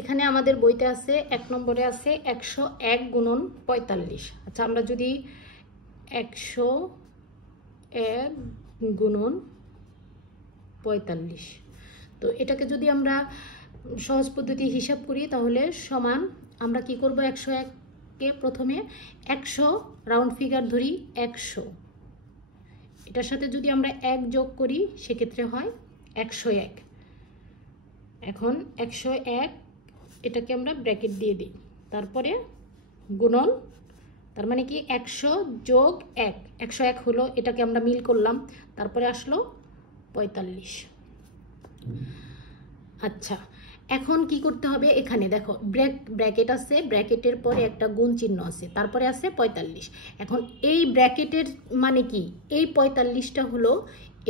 এখানে আমাদের বইতে আছে 1 নম্বরে আছে 101 গুণন 45। আচ্ছা, আমরা যদি 101 গুণন 45, তো এটাকে যদি আমরা সহজ পদ্ধতি হিসাব করি তাহলে সমান, আমরা কি করব, 101কে প্রথমে 100 রাউন্ড ফিগার ধরি, 100, এটার সাথে যদি আমরা 1 যোগ করি সেক্ষেত্রে হয় 101। এখন 101 এটাকে আমরা ব্র্যাকেট দিয়ে দিই, তারপরে গুণন, তার মানে কি 100 যোগ 1, 101 হলো, এটাকে আমরা মিল করলাম, তারপরে আসলো 45। আচ্ছা, এখন কি করতে হবে, এখানে দেখো ব্র্যাকেট আছে, ব্র্যাকেটের পরে একটা গুণ চিহ্ন আছে, তারপরে আছে 45। এখন এই ব্র্যাকেটের মানে কি, এই 45টা হলো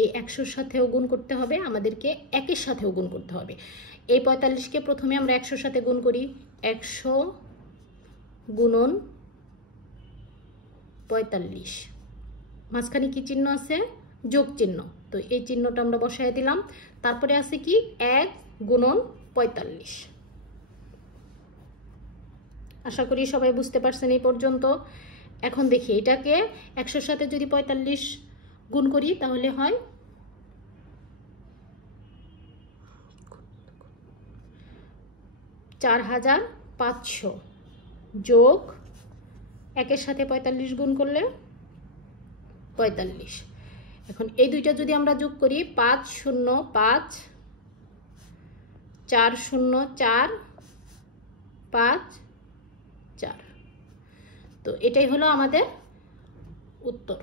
এই 100-র সাথেও গুণ করতে হবে, আমাদেরকে 1-এর সাথেও গুণ করতে হবে। এই 45কে প্রথমে আমরা 100-র সাথে গুণ করি, 100 গুণন 45, মাঝখানে কি চিহ্ন আছে, যোগ চিহ্ন, তো এই চিহ্নটা আমরা বসায় দিলাম, তারপরে আছে কি 1 গুণন 45। আশা করি সবাই বুঝতে পারছেন এই পর্যন্ত। এখন দেখি এটাকে 100-র সাথে যদি 45 গুণ করি তাহলে হয় 4500 যোগ 1-এর সাথে 45 গুণ করলে 45। এখন এই দুইটা যদি আমরা যোগ করি, 505 404 54, তো এটাই হলো আমাদের উত্তর।